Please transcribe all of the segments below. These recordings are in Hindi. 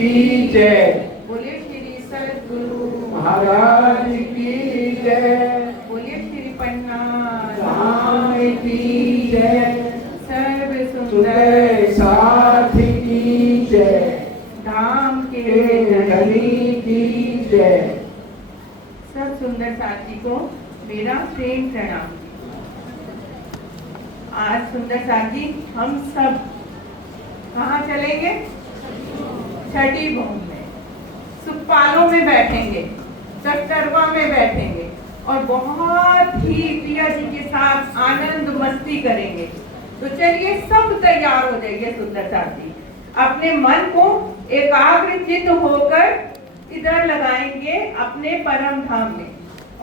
की जय। बोलिए श्री सद्गुरु महाराज की जय। बोलिए श्री पन्ना धाम की जय। सर्व सुंदर सुंदर साथ की जय। धाम के धनी की जय। सब सुंदर साथी को मेरा प्रेम प्रणाम। आज सुंदर साथी हम सब कहाँ चलेंगे? छठी भूमि में, सुखपालों में बैठेंगे, चकतरवा में बैठेंगे और बहुत ही प्रिया जी के साथ आनंद मस्ती करेंगे। तो चलिए सब तैयार हो जाइए सुंदर साथी, अपने मन को एकाग्रचित्त होकर इधर लगाएंगे अपने परम धाम में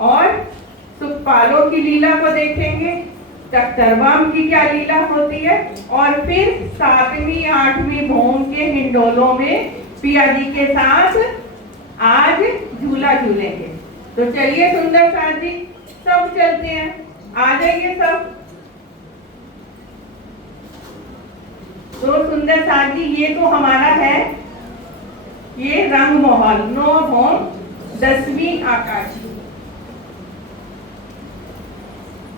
और सुखपालों की लीला को देखेंगे, चकतरवाम की क्या लीला होती है और फिर 7वीं 8वीं भूम के हिंडोलों में पिया जी के साथ आज झूला झूलेंगे। तो चलिए सुंदर साथी सब चलते हैं, आ जाइए सब। तो सुंदर साथी ये तो हमारा है ये रंग महल 9 भूम 10वीं आकाशी।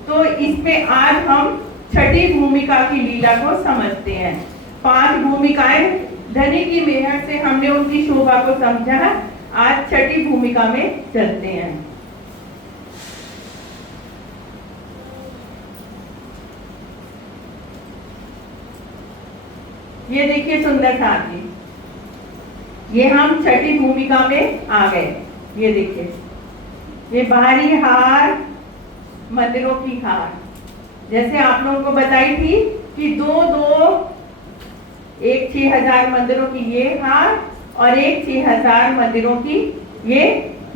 तो इसमें आज हम छठी भूमिका की लीला को समझते हैं। 5 भूमिकाएं धनी की मेहर से हमने उनकी शोभा को समझा। आज छठी भूमिका में चलते हैं। ये देखिए सुंदर साथी, ये हम छठी भूमिका में आ गए। ये देखिए ये बाहरी हार मंदिरों की हार, जैसे आप लोगों को बताई थी कि एक 6000 मंदिरों की ये हार और एक 6000 मंदिरों की ये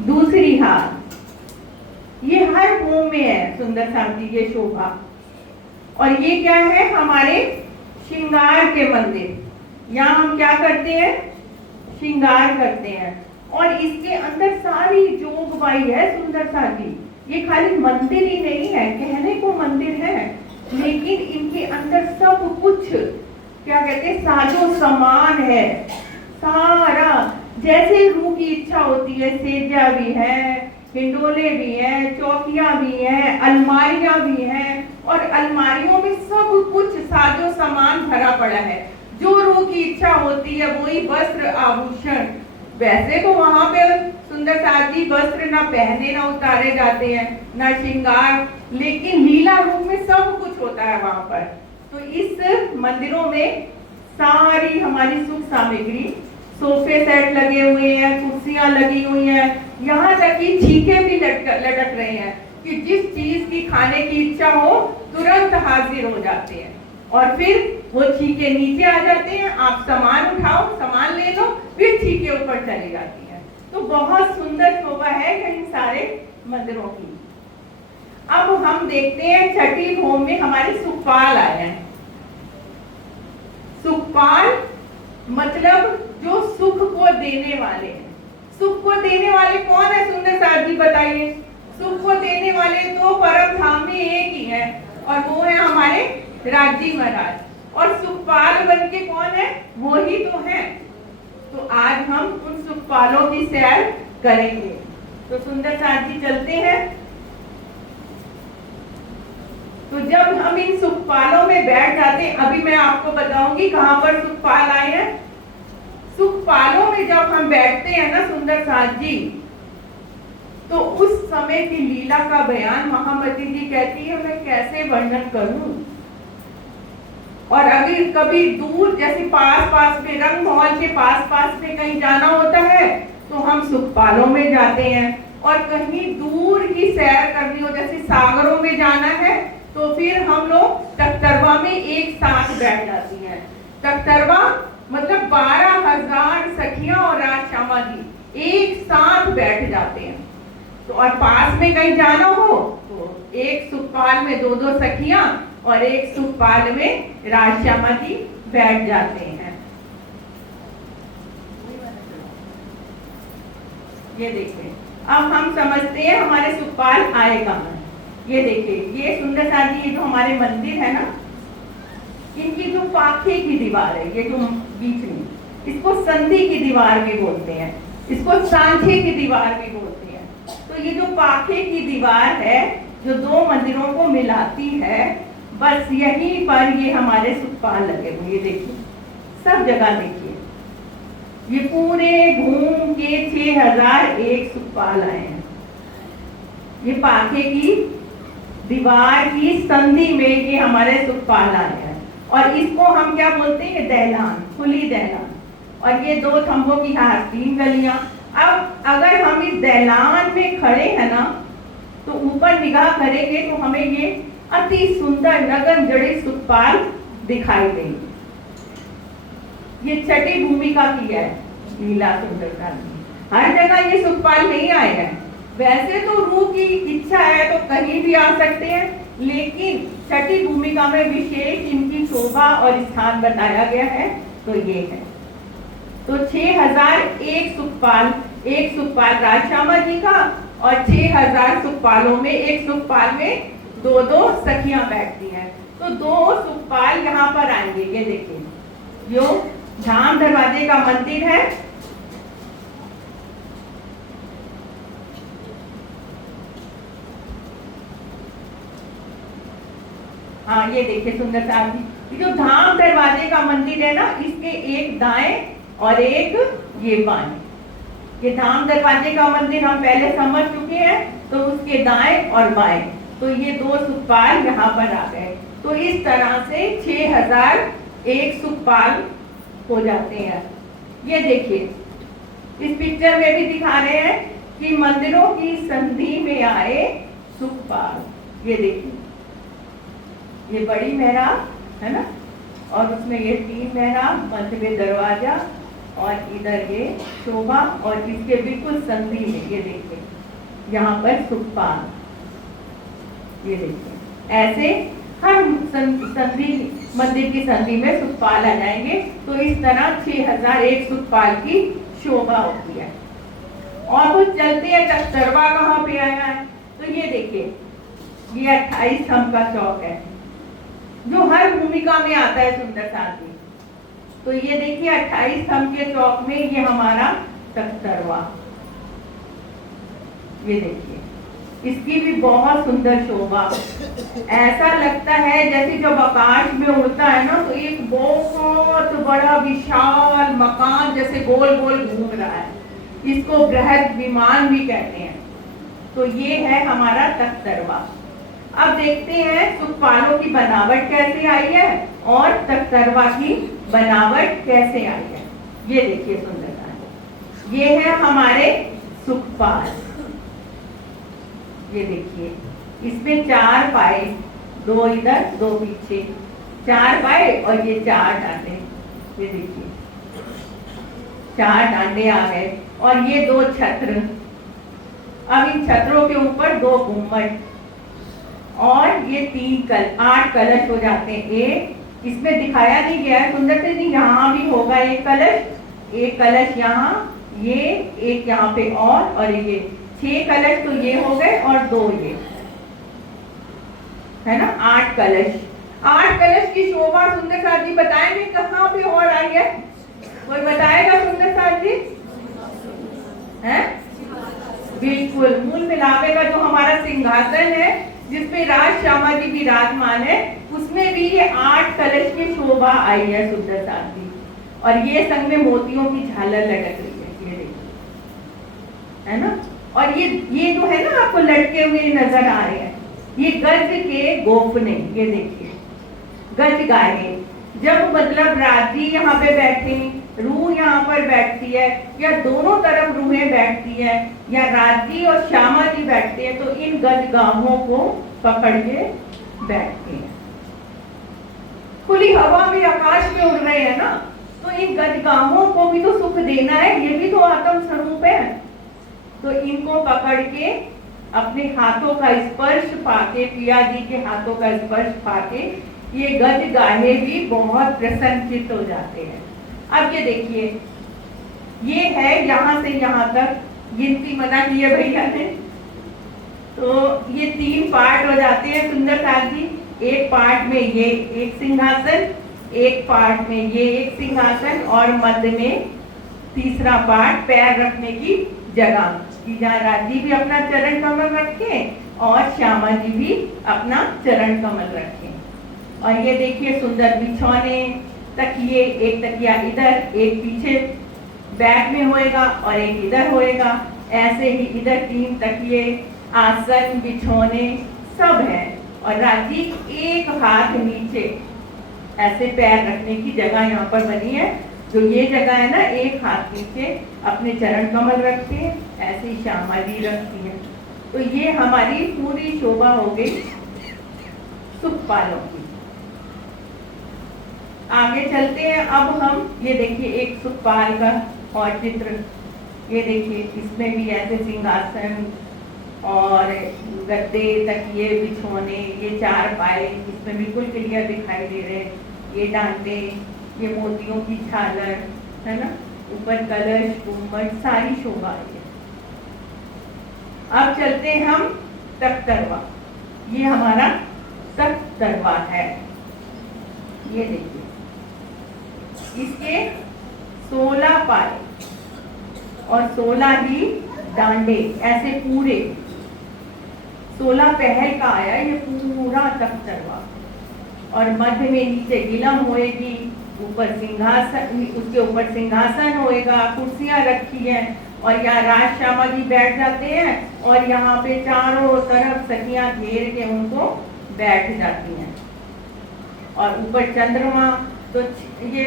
दूसरी हार। ये हर भूमि में है सुंदर साथी ये शोभा। और ये क्या है? हमारे श्रृंगार के मंदिर। यहाँ हम क्या करते हैं? श्रृंगार करते हैं। और इसके अंदर सारी जोगबाई है सुंदर साथी। ये खाली मंदिर ही नहीं है, कहने को मंदिर है, लेकिन इनके अंदर सब कुछ क्या कहते हैं साजो सामान है सारा। जैसे रूह की इच्छा होती है, सेजा भी है, हिंडोले भी हैं, चौकियां भी हैं, अलमारियां भी हैं और अलमारियों में सब कुछ साजो सामान भरा पड़ा है। जो रूह की इच्छा होती है वही वस्त्र आभूषण। वैसे तो वहां पे सुंदर साथी वस्त्र ना पहने ना उतारे जाते हैं ना श्रृंगार, लेकिन लीला रूप में सब कुछ होता है वहां पर। तो इस मंदिरों में सारी हमारी सुख सामग्री, सोफे सेट लगे हुए हैं, कुर्सियां लगी हुई हैं, यहाँ तक कि छीके भी लटक रहे हैं कि जिस चीज की खाने की इच्छा हो तुरंत हाजिर हो जाते हैं और फिर वो छीके नीचे आ जाते हैं। आप सामान उठाओ, सामान ले लो, फिर छीके ऊपर चली जाती है। तो बहुत सुंदर शोभा है इन सारे मंदिरों की। अब हम देखते हैं छठी भूमि में हमारे सुखपाल आए हैं। सुखपाल मतलब जो सुख को देने वाले हैं। सुख को देने वाले कौन है सुंदर साथी बताइए? सुख को देने वाले तो परम धाम में एक ही है और वो है हमारे राजी महाराज। और सुखपाल बन के कौन है? वो ही तो है। तो आज हम उन सुखपालों की सैर करेंगे। तो सुंदर साथी चलते हैं। तो जब हम इन सुखपालों में बैठ जाते हैं, अभी मैं आपको बताऊंगी कहां पर सुखपाल आए हैं। सुखपालों में जब हम बैठते हैं ना सुंदर साथी, तो उस समय की लीला का बयान महामती जी कहती है मैं कैसे वर्णन करूं। और अगर कभी दूर जैसे पास में रंग महल के पास में कहीं जाना होता है तो हम सुखपालों में जाते हैं। और कहीं दूर की सैर करनी हो जैसे सागरों में जाना है तो फिर हम लोग चकतरवा में एक साथ बैठ जाती हैं। चकतरवा मतलब 12,000 सखियां और राजश्यामा जी एक साथ बैठ जाते हैं। तो और पास में कहीं जाना हो तो एक सुखपाल में 2-2 सखियां और एक सुखपाल में राजश्यामा जी बैठ जाते हैं। ये देखिए अब हम समझते हैं हमारे सुखपाल आए कहाँ। ये देखिए ये सुंदर साथी ये जो हमारे मंदिर है ना, इनकी जो पाखे की दीवार है ये जो बीच में इसको संधि की दीवार भी बोलते हैं, इसको सांचे की दीवार भी बोलते हैं। तो ये जो पाखे की दीवार है जो दो मंदिरों को मिलाती है, बस यहीं पर ये हमारे सुखपाल लगे हुए, ये देखिए सब जगह देखिए, ये पूरे घूम के 6001 सुखपाल आए हैं। ये पाखे की दीवार की संधि में ये हमारे सुखपाल आए हैं, और इसको हम क्या बोलते हैं, दहलान, खुली दहलान। और ये 2 थंबों की 3 गलियां। अब अगर हम इस दहलान में खड़े हैं ना, तो ऊपर निगाह करेंगे तो हमें ये अति सुंदर नगन जड़े सुखपाल दिखाई देंगे। ये छठी भूमिका की है लीला सुंदरता की। हर जगह ये सुखपाल नहीं आए हैं, वैसे तो रूह की इच्छा है तो कहीं भी आ सकते हैं, लेकिन छठी भूमिका में विशेष इनकी शोभा और स्थान बताया गया है, तो ये है। तो 6001 सुखपाल, एक सुखपाल राजश्यामा जी का, और 6000 सुखपालों में एक सुखपाल में 2-2 सखियां बैठती हैं। तो 2 सुखपाल यहाँ पर आएंगे। ये देखिए, जो धाम दरवाजे का मंदिर है, हाँ ये देखिए सुंदर साहब जी, जो धाम दरवाजे का मंदिर है ना, इसके एक दाएं और एक ये बाएं। ये धाम दरवाजे का मंदिर हम पहले समझ चुके हैं, तो उसके दाएं और बाएं, तो ये 2 सुखपाल यहाँ पर आ गए। तो इस तरह से 6001 सुखपाल हो जाते हैं। ये देखिए, इस पिक्चर में भी दिखा रहे हैं कि मंदिरों की संधि में आए सुखपाल। ये देखिए, ये बड़ी मेहराब है ना, और उसमें ये 3 मेहराब, मध्य में दरवाजा, और इधर ये शोभा, और इसके बिल्कुल संधि में ये देखिए यहाँ पर सुखपाल। ये देखिए, ऐसे हर संधि, मंदिर की संधि में सुखपाल आ जाएंगे। तो इस तरह 6001 सुखपाल की शोभा होती है। और कुछ चलते हैं, तख्तरवा कहाँ पे आया है, तो ये देखिए, ये 28 थंब का चौक है, जो हर भूमिका में आता है सुंदर साथी। तो ये देखिए 28 थंब के चौक में ये हमारा तख्तरवा, ये देखिए, इसकी भी बहुत सुंदर शोभा। ऐसा लगता है जैसे जब आकाश में उड़ता है ना, तो एक बहुत बड़ा विशाल मकान जैसे गोल गोल घूम रहा है, इसको बृहद विमान भी कहते हैं। तो ये है हमारा तख्तरवा। अब देखते हैं सुखपालों की बनावट कैसे आई है और तख्तरवा की बनावट कैसे आई है। ये देखिए सुंदरता, ये है हमारे सुखपाल। ये देखिए, इसमें 4 पाए, 2 इधर 2 पीछे, 4 पाए और ये 4 डांडे। ये देखिए 4 डांडे आ गए, और ये 2 छत्र। अब इन छत्रों के ऊपर 2 गुम्मट, और ये 8 कलश हो जाते हैं। एक इसमें दिखाया नहीं गया है सुंदर से जी, यहाँ भी होगा एक कलश यहाँ, ये एक यहाँ पे, और ये 6 कलश तो ये हो गए, और 2 ये है ना, 8 कलश। 8 कलश की शोभा सुंदर साथ जी बताएंगे कहाँ पे और आई है, कोई बताएगा सुंदर साथ जी? है बिल्कुल, मूल मिलावे का जो हमारा सिंहासन है जिसमें राजश्यामा जी विराजमान है, उसमें भी ये 8 कलश की शोभा आई है सुंदर साथ जी। और ये संग में मोतियों की झालर लटक रही है, ये देखिए, है ना। और ये जो है ना आपको लटके हुए नजर आ रहे हैं, ये गज के गोफने, ये देखिए गज गाये। जब मतलब राजी यहाँ पे बैठे, रूह यहाँ पर बैठती है, या दोनों तरफ रूहें बैठती है, या राजी और श्यामा जी बैठते हैं, तो इन गजगाहों को पकड़ के बैठते हैं। खुली हवा में आकाश में उड़ रहे हैं ना, तो इन गजगाहों को भी तो सुख देना है, ये भी तो आत्म स्वरूप है। तो इनको पकड़ के अपने हाथों का स्पर्श पाके, पिया जी के हाथों का स्पर्श पाके, ये गज गाहे भी बहुत प्रसन्नचित हो जाते हैं। अब ये देखिए, ये है यहाँ से यहाँ तक, गिनती मना की है भैया ने, तो ये 3 पार्ट हो जाते हैं सुंदर साथ जी। एक पार्ट में ये एक सिंहासन, एक पार्ट में ये एक सिंहासन और मध्य में तीसरा पार्ट पैर रखने की जगह, कि जहाँ राजी भी अपना चरण कमल रखें और श्यामा जी भी अपना चरण कमल रखें। और ये देखिए सुंदर बिछौने, तकिए, एक तकिया इधर, एक पीछे बैक में होएगा और एक इधर होएगा। ऐसे ही इधर 3 तकिए, आसन, बिछौने सब हैं। और राजी एक हाथ नीचे, ऐसे पैर रखने की जगह यहाँ पर बनी है। जो ये जगह है ना, एक हाथ नीचे अपने चरण कमल रखते हैं, ऐसे ही श्यामा जी रखती है। तो ये हमारी पूरी शोभा हो गई सुखपालों की। आगे चलते हैं। अब हम ये देखिए एक सुखपाल का और चित्र, ये देखिए इसमें भी ऐसे सिंहासन और गद्दे, तकिए, बिछौने, ये 4 पाए इसमें बिल्कुल क्लियर दिखाई दे रहे हैं। ये डांडे, ये मोतियों की झालर है ना, ऊपर कलश, गुम्बद, सारी शोभा है। अब चलते हैं हम तख्तरवा। ये हमारा तख्तरवा है। ये देखिए इसके 16 पाए और 16 ही डांडे, ऐसे पूरे 16 पहल का आया ये पूरा तख्तरवा। और मध्य में नीचे गिलम होएगी, ऊपर सिंहासन, उसके ऊपर सिंहासन होएगा, कुर्सियां रखी हैं और यहाँ राज श्यामा जी बैठ जाते हैं और यहाँ पे चारों तरफ सखियां घेर के उनको बैठ जाती हैं। और ऊपर चंद्रमा, तो ये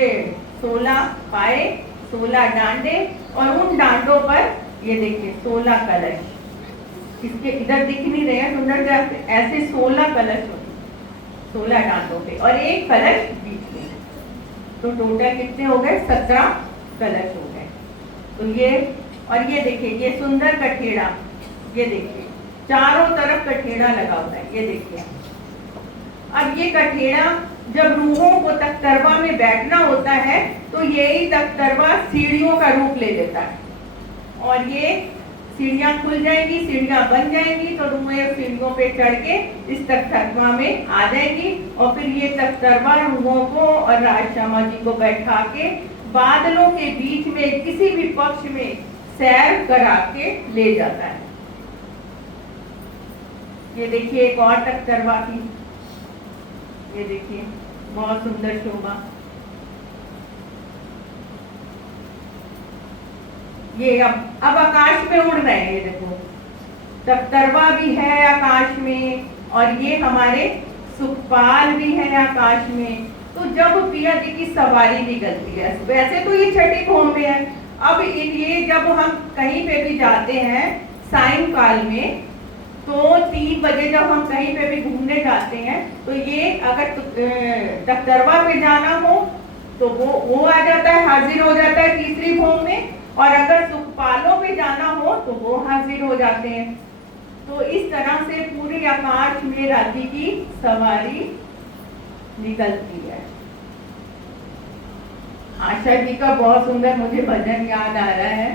16 पाए, 16 डांडे और उन डांडों पर ये देखिए 16 कलश। इसके इधर दिख नहीं रहे हैं सुंदर से, ऐसे 16 कलश होते, 16 डांडों पे और एक कलश बीच में। तो टोटल कितने हो गए? 17 कलश हो गए। तो ये, और ये देखिए ये सुंदर कठेड़ा, ये देखिए चारों तरफ कठेड़ा लगा हुआ है, ये देखिए। अब ये कठेड़ा जब रूहों को तख्तरवा में बैठना होता है तो यही तख्तरवा सीढ़ियों का रूप ले लेता है और ये सीढ़ियां खुल जाएंगी, सीढ़ियां बन जाएंगी, तो रूहें सीढ़ियों पे चढ़ के इस तख्तरवा में आ जाएंगी और फिर ये तख्तरवा रूहों को और राज श्यामा जी को बैठा के बादलों के बीच में किसी भी पक्ष में सैर करा के ले जाता है। ये देखिए एक और तख्तरवा की, ये देखिए बहुत सुंदर शोभा। ये अब आकाश में उड़ रहे हैं, ये देखो तख्तरवा भी है आकाश में और ये हमारे सुखपाल भी है आकाश में। तो जब पिया जी की सवारी निकलती है, वैसे तो ये छठी भोम में है, अब ये जब हम कहीं पे भी जाते हैं सायंकाल में, तो 3 बजे जब हम कहीं पे भी घूमने जाते हैं तो ये अगर तख्तरवा पे जाना हो तो वो आ जाता है, हाजिर हो जाता है तीसरी भोम में, और अगर सुखपालों पे जाना हो तो वो हाजिर हो जाते हैं। तो इस तरह से पूरे आकाश में राजी की सवारी निकलती है। आशा जी का बहुत सुंदर मुझे भजन याद आ रहा है,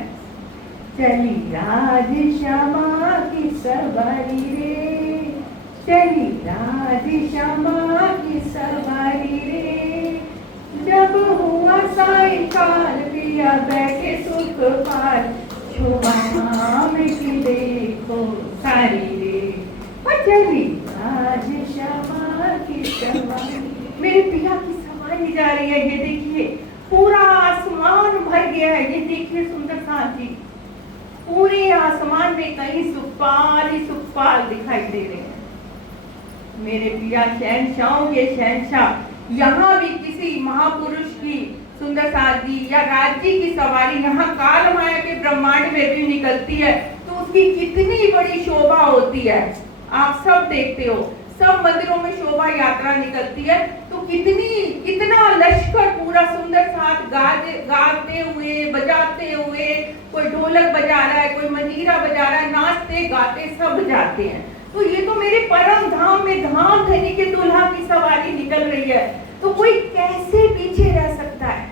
चली राज श्यामा की सवारी रे, चली राज श्यामा की सवारी रे, जब हुआ सायंकाल पिया बैठे सुखपाल, शोभा नाम की देखो सारी रे, चली राज श्यामा की सवारी। मेरे पिया की सवारी जा रही है, ये देखिए पूरा आसमान भर गया है, ये देखिए सुंदर साथी, पूरे आसमान में कहीं सुखपाल ही सुखपाल दिखाई दे रहे हैं। मेरे पिया शहंशाहों के शहंशाह। यहाँ भी किसी महापुरुष की सुंदर साथी या राज्य की सवारी यहाँ काल माया के ब्रह्मांड में भी निकलती है तो उसकी कितनी बड़ी शोभा होती है, आप सब देखते हो। सब मंदिरों में शोभा यात्रा निकलती है तो कितना लश्कर पूरा सुंदर साथ गाते हुए बजाते हुए, कोई ढोलक बजा रहा है, कोई मंजीरा बजा रहा है, नाचते गाते सब जाते हैं। तो ये तो मेरे परम धाम में धाम धनी के दूल्हा की सवारी निकल रही है, तो कोई कैसे पीछे रह सकता है।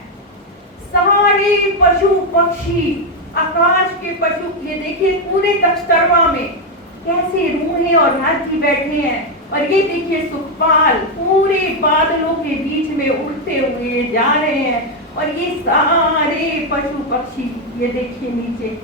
सारे पशु पक्षी, आकाश के पशु, ये देखिए पूरे तख्तरवा में कैसे रूहें और हाथी बैठे हैं। और ये देखिए सुखपाल पूरे बादलों के बीच में उड़ते हुए जा रहे हैं। और ये सारे पशु पक्षी, ये देखिए नीचे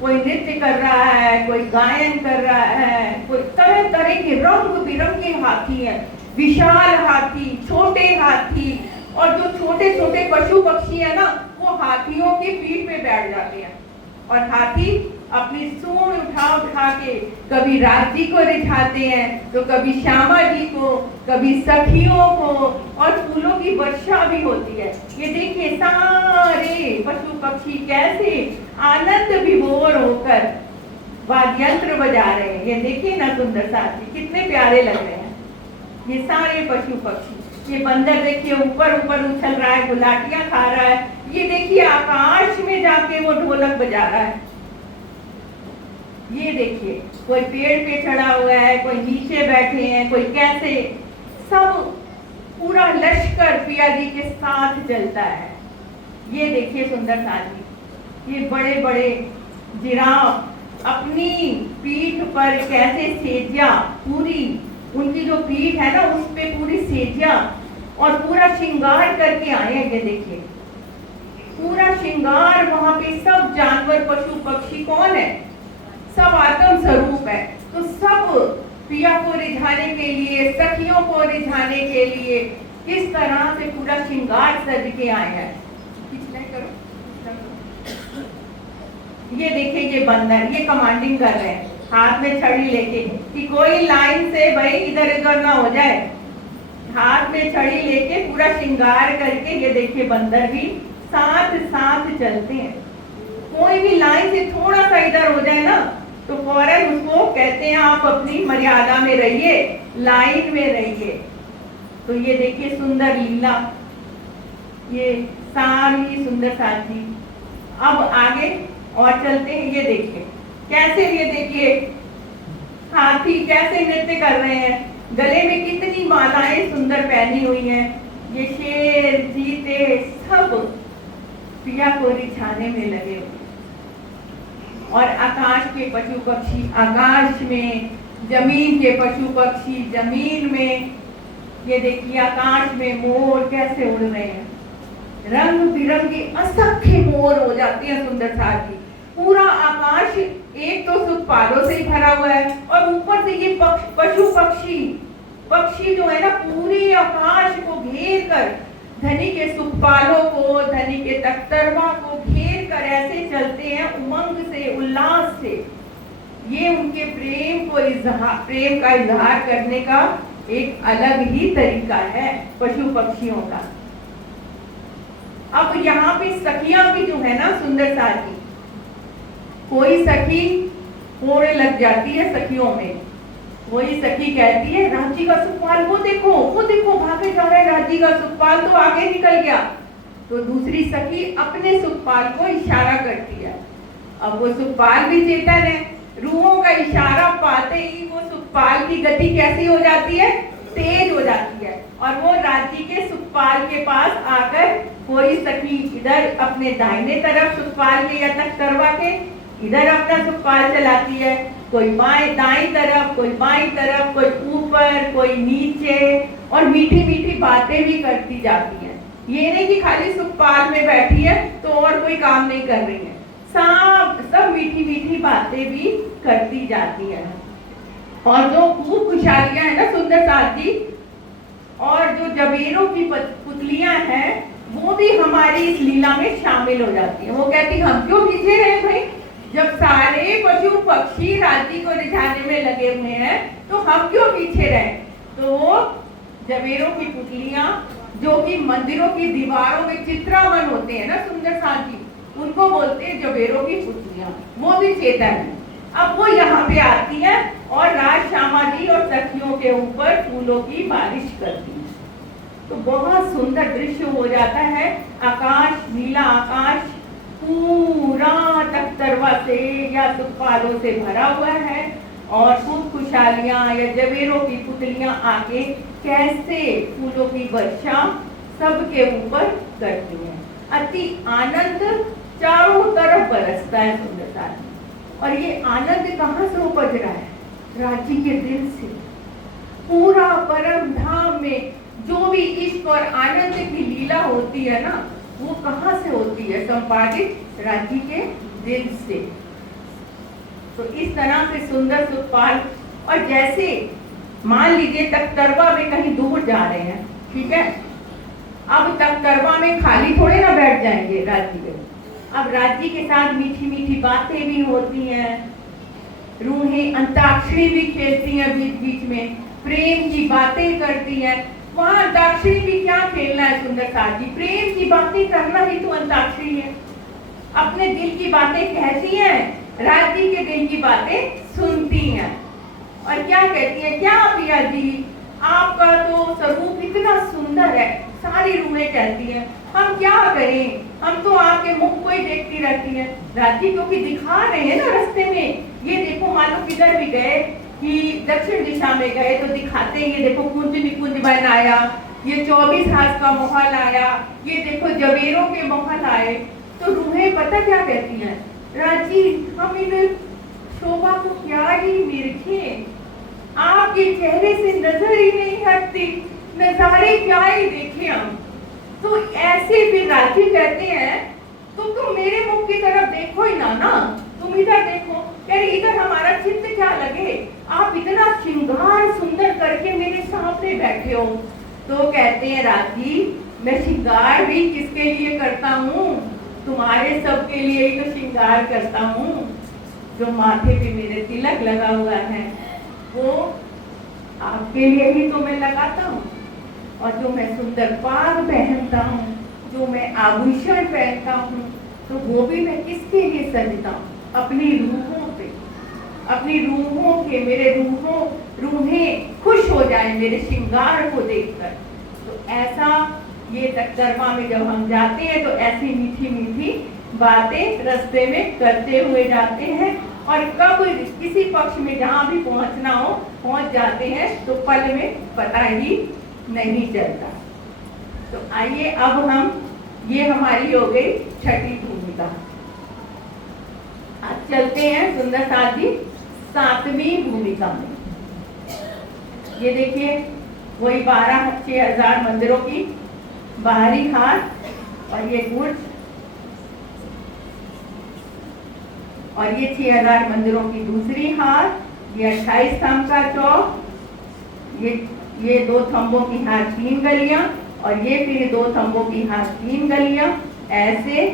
कोई नृत्य कर रहा है, कोई गायन कर रहा है, कोई तरह तरह के रंग बिरंगे हाथी हैं, विशाल हाथी, छोटे हाथी। और जो छोटे छोटे पशु पक्षी है ना, वो हाथियों की पीठ पे बैठ जाते हैं। और हाथी अपनी सूंड उठा उठा के कभी राज जी को रिझाते हैं, तो कभी श्यामा जी को, कभी सखियों को, और फूलों की वर्षा भी होती है। ये देखिए सारे पशु पक्षी कैसे आनंद विभोर होकर वाद्यंत्र बजा रहे हैं। ये देखिए ना सुंदर साथ जी, कितने प्यारे लग रहे हैं ये सारे पशु पक्षी। ये बंदर देखिए ऊपर ऊपर उछल रहा है, गुलाटियां खा रहा है। ये देखिए आकाश में जाके वो ढोलक बजा रहा है। ये देखिए कोई पेड़ पे चढ़ा हुआ है, कोई नीचे बैठे हैं, कोई कैसे, सब पूरा लश्कर पिया जी के साथ चलता है। ये देखिए सुंदर साथ जी, ये बड़े बड़े जिराफ अपनी पीठ पर कैसे सेजिया, पूरी उनकी जो पीठ है ना उस पे पूरी सेजिया और पूरा श्रृंगार करके आए हैं। ये देखिए पूरा श्रृंगार, वहां पे सब जानवर पशु पक्षी कौन है, सब आत्म स्वरूप है। तो सब पिया को रिझाने के लिए, सखियों को रिझाने के लिए किस तरह से पूरा श्रृंगार सज के आए हैं। ये देखिए ये बंदर, ये कमांडिंग कर रहे हैं हाथ में छड़ी लेके कि कोई लाइन से भाई इधर उधर ना हो जाए। हाथ में छड़ी लेके पूरा श्रृंगार करके ये देखिए बंदर भी साथ साथ चलते हैं। कोई भी लाइन से थोड़ा सा इधर हो जाए ना तो फौरन उसको कहते हैं आप अपनी मर्यादा में रहिए, लाइन में रहिए। तो ये देखिए सुंदर लीला, ये सारी सुंदर साथी। अब आगे और चलते हैं। ये देखिए कैसे, ये देखिए हाथी कैसे नृत्य कर रहे हैं, गले में कितनी मालाएं सुंदर पहनी हुई हैं। ये शेर चीते सब पिया को रिझाने में लगे हुए। और आकाश के पशु पक्षी आकाश में, जमीन के पशु पक्षी जमीन में। ये देखिए आकाश में मोर कैसे उड़ रहे हैं, रंग बिरंगे असंख्य मोर हो जाते हैं सुंदर साथी। पूरा आकाश एक तो सुखपालों से ही भरा हुआ है और ऊपर से ये पशु पक्षी जो है ना पूरे आकाश को घेर कर, धनी के सुखपालों को, धनी के तख्तरवा को घेर कर ऐसे चलते हैं उमंग से, उल्लास से। ये उनके प्रेम का इजहार करने का एक अलग ही तरीका है पशु पक्षियों का। अब यहाँ पे सखियां भी जो है ना सुंदर साथी, कोई सखी होने लग जाती है सखियों में। वही सखी कहती है राजी का सुखपाल वो देखो भागे जा रहा है राजी का सुखपाल, तो आगे निकल गया। तो दूसरी सखी अपने सुखपाल को इशारा करती है। अब वो सुखपाल भी चेतन है, रूहों का इशारा पाते ही वो सुखपाल की गति कैसी हो जाती है, तेज हो जाती है। और वो राजी के सुखपाल के पास आकर कोई सखी इधर अपने दाहिने तरफ सुखपाल के या तख्तरवा के इधर अपना सुखपाल चलाती है, कोई बाएं दाईं तरफ, कोई बाईं तरफ, कोई ऊपर, कोई नीचे, और मीठी मीठी बातें भी करती जाती है। ये नहीं कि खाली सुखपाल में बैठी है तो और कोई काम नहीं कर रही है, सब मीठी मीठी बातें भी करती जाती है। और जो खूब खुशहालियां है ना सुंदर साथ जी, और जो जबेरों की पुतलियां हैं वो भी हमारी इस लीला में शामिल हो जाती है। वो कहती हम क्यों पीछे रहे भाई, जब सारे पशु पक्षी राजी को रिझाने में लगे हुए हैं तो हम क्यों पीछे रहे। तो वो जबेरों की पुतलियां जो कि मंदिरों की दीवारों में चित्रावन होते हैं ना सुंदर साथी, उनको बोलते हैं जबेरों की पुतलियां, वो भी चेतन है। अब वो यहाँ पे आती है और राज श्यामा जी और सखियों के ऊपर फूलों की बारिश करती है। तो बहुत सुंदर दृश्य हो जाता है। आकाश, नीला आकाश पूरा तख्तरवा से या सुखपालों से भरा हुआ है और खूब खुशहालियां या जबेरों की पुतलियां आके कैसे फूलों की वर्षा सबके ऊपर करती हैं। अति आनंद चारों तरफ बरसता है सुंदरता। और ये आनंद कहाँ से उपज रहा है? राज्य के दिल से। पूरा परम धाम में जो भी इश्क और आनंद की लीला होती है ना, वो कहाँ से होती है? संपादित राज्य के दिल से। तो इस तरह से सुंदर सुखपाल, और जैसे मान लीजिए तख्तरवा में कहीं दूर जा रहे हैं, ठीक है, अब तख्तरवा में खाली थोड़े ना बैठ जाएंगे राज्य में। अब राज्य के साथ मीठी मीठी बातें भी होती हैं, रूहें अंताक्षरी भी खेलती हैं, बीच बीच में प्रेम की बातें करती हैं। वहां अंताक्षरी भी क्या खेलना है सुंदर साथ जी, प्रेम की बातें करना ही तो अंताक्षरी है। अपने दिल की बातें कहती हैं, राज्य के दिल की बातें सुनती हैं, और क्या कहती हैं? क्या पिया जी, आपका तो स्वरूप इतना सुंदर है। सारी रूहें कहती हैं हम क्या करें, हम तो आपके मुख को ही देखती रहती हैं। राज्य क्योंकि दिखा रहे हैं ना रास्ते में, ये देखो मान लो किधर भी गए कि दक्षिण दिशा में गए तो दिखाते हैं, ये देखो कुंज निकुंज बन आया, ये 24 हाथ का महल आया, ये देखो जवेरों के महल आए। तो रूहें पता क्या कहती हैं? राजी हम इन शोभा को क्या ही निरखें, आपके चेहरे से नजर ही नहीं हटती, नजारे क्या ही देखें हम। तो ऐसे भी राजी कहते हैं तुम मेरे मुख की तरफ देखो ही ना, तुम इधर देखो, यार इधर हमारा चित्त क्या लगे, आप इतना श्रृंगार सुंदर करके मेरे सामने बैठे हो। तो कहते हैं राजी मैं श्रृंगार भी किसके लिए करता हूँ? तुम्हारे सबके लिए ही तो श्रृंगार करता हूँ। जो माथे पे मेरे तिलक लगा हुआ है वो आपके लिए ही तो मैं लगाता हूँ, और जो मैं सुंदर पाग पहनता हूँ, जो मैं आभूषण पहनता हूँ, तो वो भी मैं किसके लिए सजता हूँ? अपनी रूहों पे, अपनी रूहों के, मेरे रूहें खुश हो जाए मेरे श्रृंगार को देखकर। तो ऐसा ये तख्तरवा में जब हम जाते हैं तो ऐसी मीठी मीठी बातें रास्ते में करते हुए जाते हैं, और कब किसी पक्ष में जहाँ भी पहुँचना हो पहुँच जाते हैं तो पल में पता ही नहीं चलता। तो आइए अब हम, ये हमारी हो गई छठी भूमिका। आज चलते हैं सुंदर साथ जी 7वीं भूमिका में। ये देखिए वही 6,000 मंदिरों की बाहरी हार, और ये गुर्ज, और ये 6,000 मंदिरों की दूसरी हार, ये 28 स्तंभ का चौक, ये 2 थंबों की हार 3 गलियां, और ये फिर 2 थंबों की हार 3 गलियां, ऐसे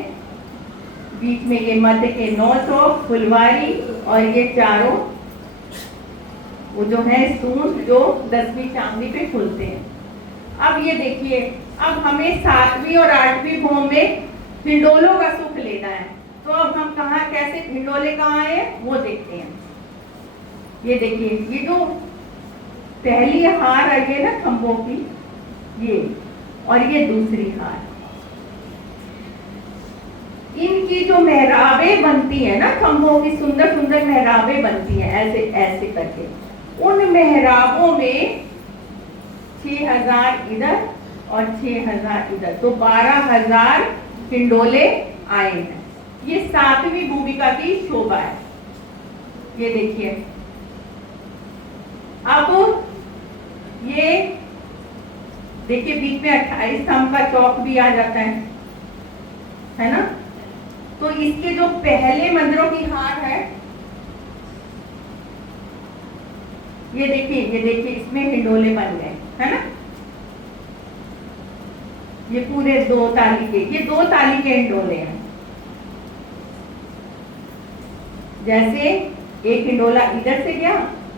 बीच में ये मध्य के 9 चौक फुलवारी, और ये चारों वो जो है स्तूप जो 10वीं चांदी पे खुलते हैं। अब ये देखिए, अब हमें 7वीं और 8वीं भूमि में हिंडोलों का सुख लेना है। तो अब हम कहाँ, कैसे हिंडोले कहाँ है वो देखते हैं। ये देखिए, ये जो पहली हार है ये ना खंभों की, ये, और ये दूसरी हार, इनकी जो मेहराबें बनती है ना, खंभों की सुंदर सुंदर मेहराबें बनती हैं ऐसे ऐसे करके। उन मेहराबों में 6,000 इधर और 6,000 इधर, तो 12,000 हिंडोले आए हैं। ये 7वीं भूमिका की शोभा है। ये देखिए, अब ये देखिए बीच में 28 स्तंभ का चौक भी आ जाता है ना। तो इसके जो पहले मंदिरों की हार है, ये देखिए इसमें हिंडोले बन गए, है ना। ये पूरे 2 ताली के, ये 2 ताली के हिंडोले हैं। जैसे एक हिंडोला इधर से गया,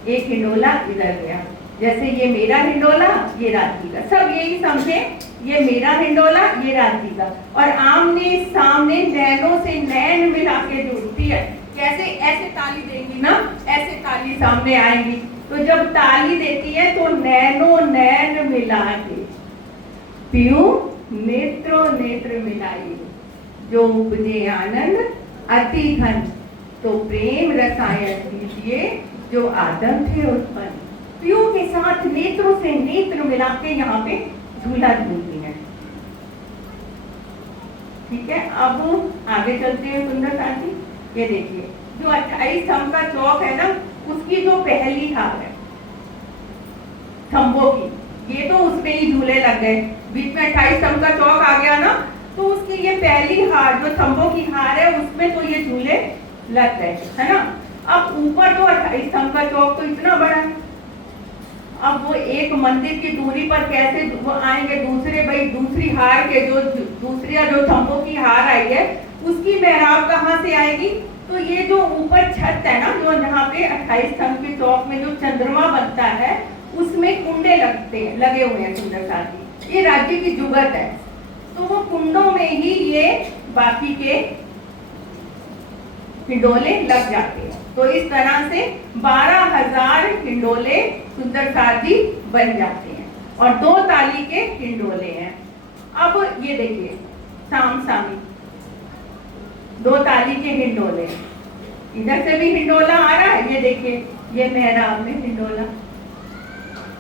एक हिंडोला इधर गया, जैसे ये मेरा हिंडोला, ये राजी का, सब यही समझे, ये मेरा हिंडोला, ये राजी का, और आमने सामने नैनों से नैन मिला के जुड़ती है। कैसे? ऐसे ताली देंगी ना, ऐसे ताली सामने आएंगी, तो जब ताली देती है तो नैनो नैन मिला के पीयू नेत्रो नेत्र मिलाई, जो उपजे आनंद अति घन, तो प्रेम रसायन दीजिए जो आदम थे उत्पन्न। पीयू के साथ नेत्रों से नेत्र मिला के यहाँ पे झूला झूलती है। ठीक है, अब आगे चलते हैं सुंदर साथी। ये देखिए, जो 28 स्तंभ का चौक है ना, उसकी जो पहली हार है थंबों की, ये तो उसमें ही झूले लग गए। बीच में 28 स्तंभ का चौक आ गया ना, तो उसकी ये पहली हार जो थंबों की हार है उसमें तो ये झूले लग गए, है ना। अब ऊपर तो 28 स्तंभ का चौक तो इतना बड़ा है, अब वो एक मंदिर की दूरी पर कैसे वो आएंगे दूसरे, भाई दूसरी हार के जो थंबों की हार आई है उसकी मेहराब कहाँ से आएगी। तो ये जो ऊपर छत है ना, जो जहाँ पे 28 स्तंभ के चौक में जो चंद्रमा बनता है उसमें कुंडे लगे हुए हैं सुंदर साथी, ये राज्य की जुगत है। तो वो कुंडों में ही ये बाकी के हिंडोले लग जाते हैं। तो इस तरह से 12,000 हिंडोले सुंदर साथी बन जाते हैं और 2 ताली के हिंडोले हैं। अब ये देखिए साम सामी 2 ताली के हिंडोले, इधर से भी हिंडोला आ रहा है, ये देखिए ये मेहराब में हिंडोला,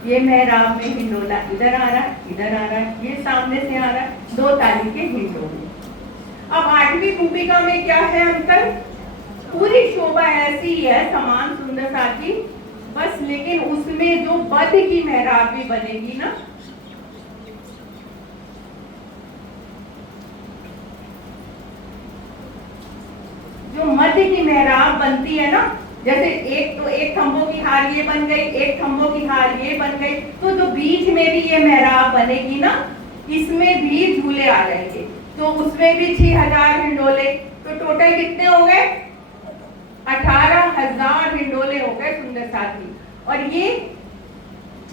ये मेहराब में हिंडोला इधर आ रहा है, इधर आ रहा है, ये सामने से आ रहा है, 2 ताली के हिंडोले। अब 8वीं भूमिका में क्या है अंतर, पूरी शोभा ऐसी है समान सुंदर साथी, बस लेकिन उसमें जो बद की मेहराब भी बनेगी ना, जो मध्य की मेहराब बनती है ना, जैसे एक थंबों की हार ये बन गई, एक थंबों की हार ये बन गई, तो जो बीच में भी ये मेहराब बनेगी ना, इसमें भी झूले आ जाएंगे। तो उसमें भी 6,000 हिंडोले, तो टोटल कितने हो गए 18,000 हिंडोले हो गए सुंदर साथी। और ये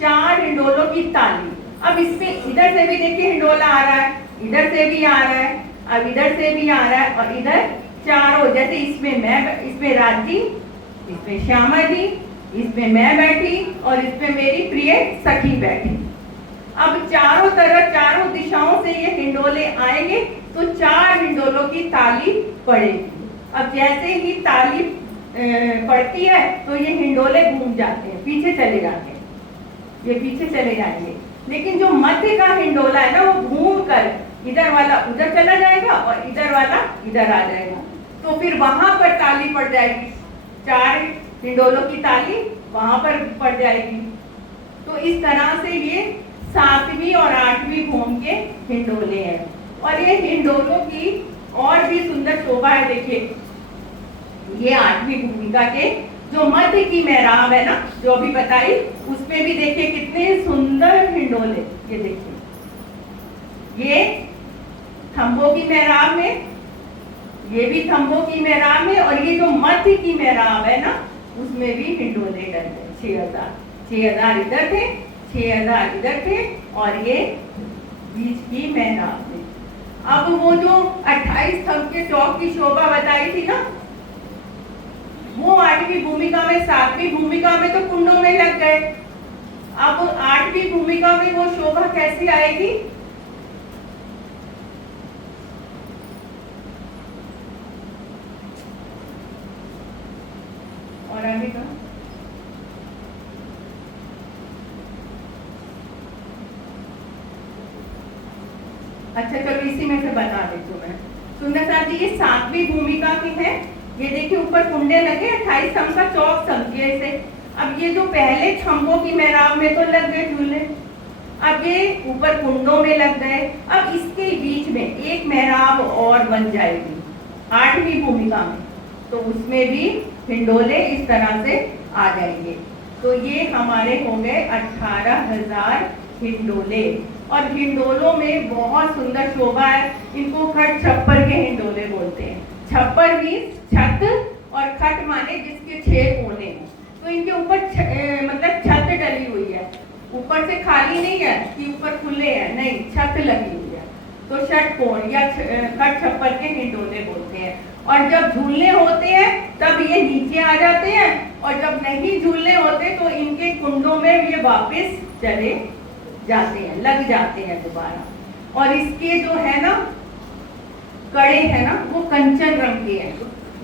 4 हिंडोलों की ताली। अब इसमें इधर से भी देखिए हिंडोला आ रहा है, इधर से भी आ रहा है, अब इधर से भी आ रहा है, और इधर चारों, जैसे इसमें राजी, इसमें श्यामा जी, इसमें मैं बैठी और इसमें मेरी प्रिय सखी बैठी। अब चारों तरफ चारों दिशाओं से ये हिंडोले आएंगे तो 4 हिंडोलों की ताली पड़ेगी। अब जैसे ही ताली पड़ती है तो ये हिंडोले घूम जाते हैं, पीछे चले जाते हैं, ये पीछे चले जाएंगे। लेकिन जो मध्य का हिंडोला है ना, वो घूम कर इधर वाला उधर चला जाएगा और इधर वाला इधर आ जाएगा, तो फिर वहां पर ताली पड़ जाएगी, 4 हिंडोलों की ताली वहां पर पड़ जाएगी। तो इस तरह से ये 7वीं और 8वीं भूमि के हिंडोले हैं। और ये हिंडोलों की और भी सुंदर शोभा है, देखिए ये 8वीं भूमिका के जो मध्य की मेहराब है ना, जो अभी बताई, उसमें भी देखिए कितने सुंदर हिंडोले, ये देखिए ये थंबों की मेहराब में, ये भी थंबों की मेहराब में, और ये जो मध्य की मेहराब है ना, उसमें भी हिंडोले डल गए 6,000 इधर थे, 6,000 इधर थे, और ये बीच की मेहराब में। अब वो जो 28 स्तंभ के चौक की शोभा बताई थी ना, वो 8वीं भूमिका में, 7वीं भूमिका में तो कुंडों में लग गए। अब 8वीं भूमिका में वो शोभा कैसी आएगी, और आगे का अच्छा चलो इसी में से बता देती हूँ मैं। सुंदर साहब जी ये 7वीं भूमिका की है, ये देखिए ऊपर कुंडे लगे, 28 स्तंभ का चौक समझिए इसे। अब ये जो पहले थंबों की मेहराब में तो लग गए झूले, अब ये ऊपर कुंडों में लग गए। अब इसके बीच में एक मेहराब और बन जाएगी 8वीं भूमिका में, तो उसमें भी हिंडोले इस तरह से आ जाएंगे। तो ये हमारे हो गए 18,000 हिंडोले। और हिंडोलों में बहुत सुंदर शोभा है, इनको खट छप्पर के हिंडोले बोलते हैं। छप्पर भी छत और खट माने जिसके 6 कोने हैं, तो इनके ऊपर मतलब छत डली हुई है, ऊपर से खाली नहीं है कि ऊपर खुले हैं, नहीं, छत लगी हुई है, तो षटकोण या खट छप्पर के हिंडोले बोलते हैं। और जब झूलने होते हैं तब ये नीचे आ जाते हैं, और जब नहीं झूलने होते तो इनके कुंडों में ये वापस चले जाते हैं, लग जाते हैं दोबारा। और इसके जो है ना कड़े हैं ना, वो कंचन रंग के हैं,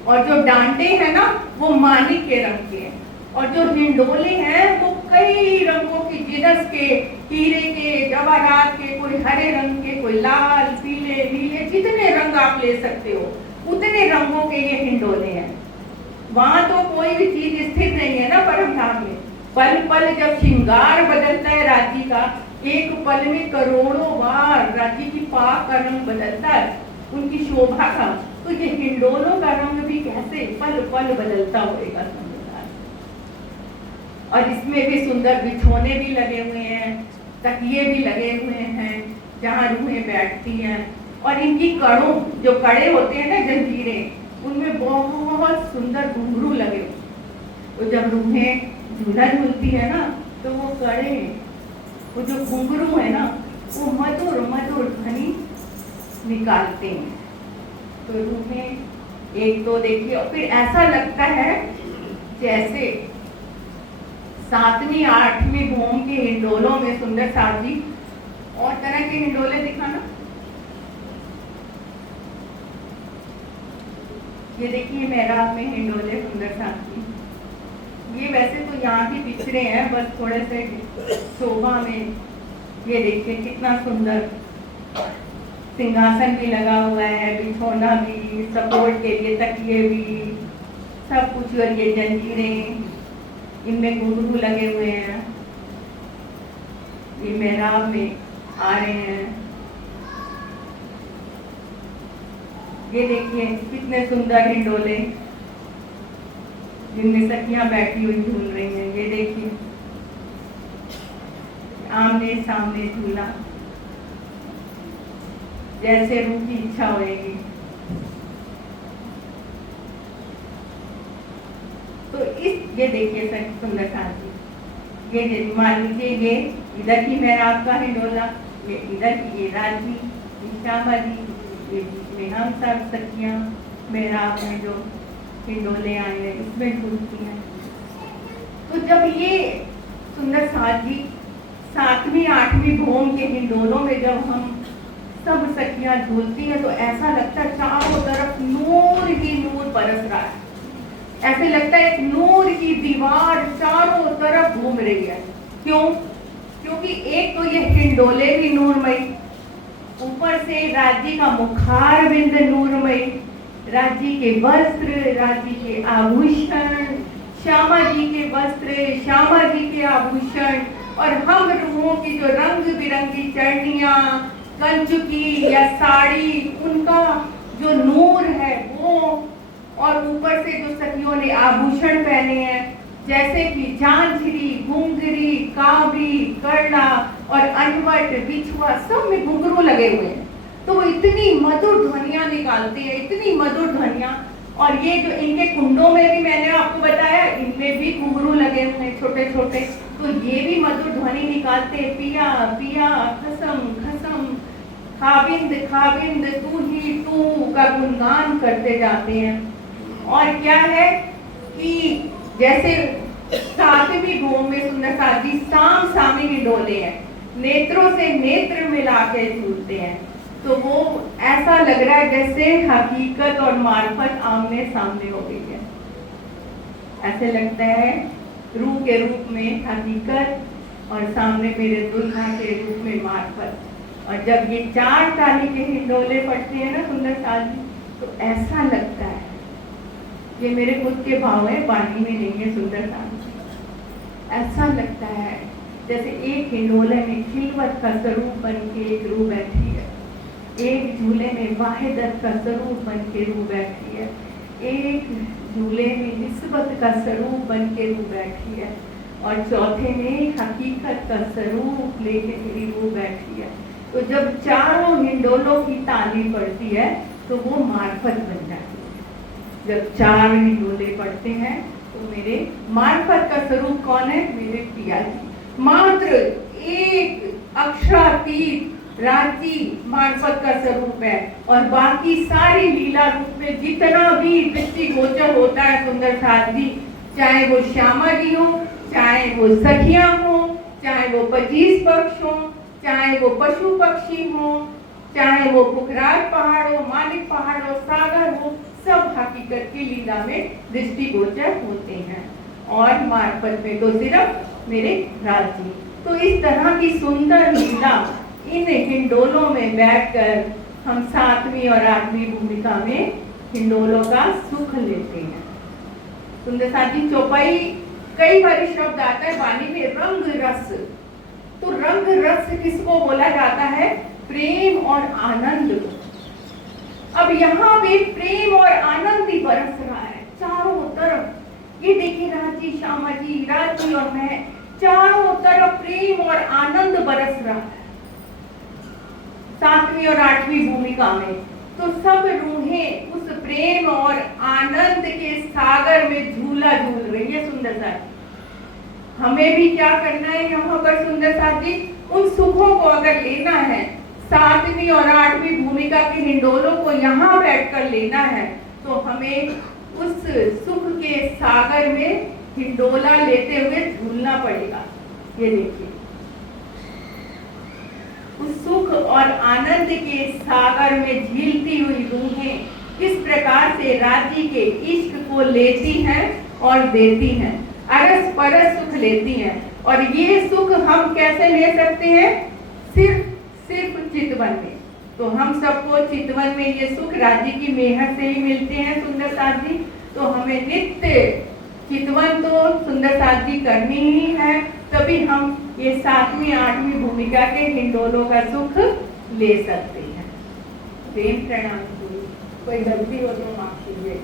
और जो डांटे हैं ना वो मानिक के रंग के हैं, और जो हिंडोले हैं वो कई रंगों की, जिनस के, हीरे के, जवाहरात के, कोई हरे रंग के, कोई लाल, पीले, नीले, जितने रंग आप ले सकते हो उतने रंगों के ये हिंडोले हैं। वहां तो कोई भी चीज स्थिर नहीं है ना परम धाम में। पल पल जब श्रृंगार बदलता है राज्य का, एक पल में करोड़ों बार राज्य की पाक का रंग बदलता है, उनकी शोभा का, तो ये हिंडोलों का रंग भी कैसे पल पल बदलता होगा संसार। और इसमें भी सुंदर बिछौने भी लगे हुए हैं, तकिए भी लगे हुए हैं जहाँ रूहें बैठती हैं। और इनकी कड़ों, जो कड़े होते हैं ना जंजीरें, उनमें बहुत सुंदर घुंघरू लगे हुए। तो जब रूहें झूला झूलती है ना, तो वो कड़े, वो जो घुंघरू है ना, वो मधुर मधुर ध्वनि निकालते हैं। तो रूहें एक तो देखिए, और फिर ऐसा लगता है जैसे 7वीं 8वीं भूम के हिंडोलों में सुंदर साथ जी और तरह के हिंडोले दिखाना। ये देखिए मेहराब में हिंडोले सुंदर साथ जी, ये वैसे तो यहाँ भी पिछड़े हैं, बस थोड़े से शोभा में। ये देखिए कितना सुंदर सिंहासन भी लगा हुआ है, बिछौना भी, सपोर्ट के लिए तकिए भी, सब कुछ। और ये जंजीरें, इनमें घुंघरू लगे हुए हैं, ये मेहराब में आ रहे हैं। ये देखिए कितने सुंदर हिंडोले जिनमें सखियां बैठी हुई झूल रही हैं। ये देखिए आमने सामने झूला, जैसे रूह की इच्छा होएगी। तो इस ये देखिए सुंदर साथी, ये मान लीजिए ये इधर की मेहराब का हिंडोला, ये इधर की, ये राजी, श्यामा जी, ये में हम सब सखियां मेहराब में जो हिंडोले आए हैं इसमें झूलती हैं। तो जब ये सुंदर साथ जी 7वीं 8वीं भूम के हिंडोलों में जब हम सब सखियां झूलती हैं, तो ऐसा लगता है चारों तरफ नूर ही नूर बरस रहा है। ऐसे लगता है एक नूर की दीवार चारों तरफ घूम रही है। क्यों? क्योंकि एक तो ये हिंडोले भी नूरमयी, ऊपर से राज्य का मुखार बिंद नूरमयी, राज्य के वस्त्र, राज्य के आभूषण, श्यामा जी के वस्त्र, श्यामा जी के आभूषण, और हम रूहों की जो रंग बिरंगी चढ़नियां, कंचुकी या साड़ी, उनका जो नूर है वो, और ऊपर से जो सखियों ने आभूषण पहने हैं जैसे कि झांझरी, घुंघरी, काबरी, करला और अनवट, बिछुआ, सब में घुंघरू लगे हुए हैं। तो वो इतनी मधुर ध्वनियां निकालते हैं, इतनी मधुर ध्वनियां। और ये जो इनके कुंडों में भी मैंने आपको बताया, इनमें भी घुंघरू लगे हुए हैं छोटे छोटे, तो ये भी मधुर ध्वनि निकालते हैं। पिया पिया, खसम खसम, खाबिंद खाबिंद, तू ही तू का गुणगान करते जाते हैं। और क्या है कि जैसे 7वीं भूम में सुंदर साथ जी साम सामी हिंडोले हैं, नेत्रों से नेत्र मिला के झूलते हैं। तो वो ऐसा लग रहा है जैसे हकीकत और मार्फत आमने सामने हो गई है। ऐसे लगता है रूह के रूप में हकीकत और सामने मेरे दुल्हा के रूप में मार्फत। और जब ये 4 ताली के हिंडोले पड़ते हैं ना सुंदर साथ जी, तो ऐसा लगता है, ये मेरे खुद के भाव है, वाणी में नहीं है सुंदर साथ जी, ऐसा लगता है जैसे एक हिंडोले में खिलवत का स्वरूप बन के एक रूह बैठी है, एक झूले में वाहिदत का स्वरूप बन के रूह बैठी है, एक झूले में निस्बत का स्वरूप बन के रूह बैठी है, और चौथे में हकीकत का स्वरूप लेके मेरी रूह बैठी है। तो जब चारों हिंडोलों की ताली पड़ती है तो वो मार्फत बन जाती है। जब 4 हिंडोले पड़ते हैं तो मेरे मार्फत का स्वरूप कौन है? मेरे पिया जी। मात्र एक अक्षरातीत रांची मार्फत का स्वरूप है, और बाकी सारी लीला रूप में जितना भी दृष्टि गोचर होता है सुंदर साथ जी, चाहे वो श्यामा जी हो, चाहे वो सखियां हो, चाहे वो 25 पक्ष हो, चाहे वो पशु पक्षी हो, चाहे वो पुखराज पहाड़ हो, मानिक पहाड़ हो, सागर हो, सब हकीकत की लीला में दृष्टि गोचर होते हैं। और मार्फत में तो सिर्फ मेरे राजी। तो इस तरह की सुंदर लीला इन हिंडोलों में बैठकर हम 7वीं और 8वीं भूमिका में हिंडोलों का सुख लेते हैं। सुंदर साथ जी चौपाई कई बार शब्द आता है वाणी में, रंग रस। तो रंग रस किसको बोला जाता है? प्रेम और आनंद। अब यहाँ पे प्रेम और आनंद ही बरस रहा है चारों तरफ। ये देखिए राजी, श्यामा जी, राजी और मैं, चारों तरफ प्रेम और आनंद बरस रहा है। 7वीं और 8वीं भूमिका में तो सब रूहें उस प्रेम और आनंद के सागर में झूला झूल रही है। सुंदर साथ हमें भी क्या करना है यहाँ पर सुंदर साथ जी? उन सुखों को अगर लेना है, 7वीं और 8वीं भूमिका के हिंडोलों को यहाँ बैठकर लेना है, तो हमें उस सुख के सागर में हिंडोला लेते हुए झूलना पड़ेगा। ये देखिए उस सुख और आनंद के सागर में झीलती हुई रूहें किस प्रकार से राज्य के इश्क को लेती हैं और देती हैं, अरस परस सुख लेती हैं। और ये सुख हम कैसे ले सकते हैं? सिर्फ चितवन में। तो हम सबको चितवन में ये सुख राज्य की मेहर से ही मिलते हैं सुंदर साथ जी। तो हमें नित्य चितवन तो सुंदर साथ जी करनी ही है, तभी हम ये 7वीं 8वीं भूमिका के हिंडोलों का सुख ले सकते हैं। प्रेम प्रणाम। कोई गलती हो तो माफ कीजिए।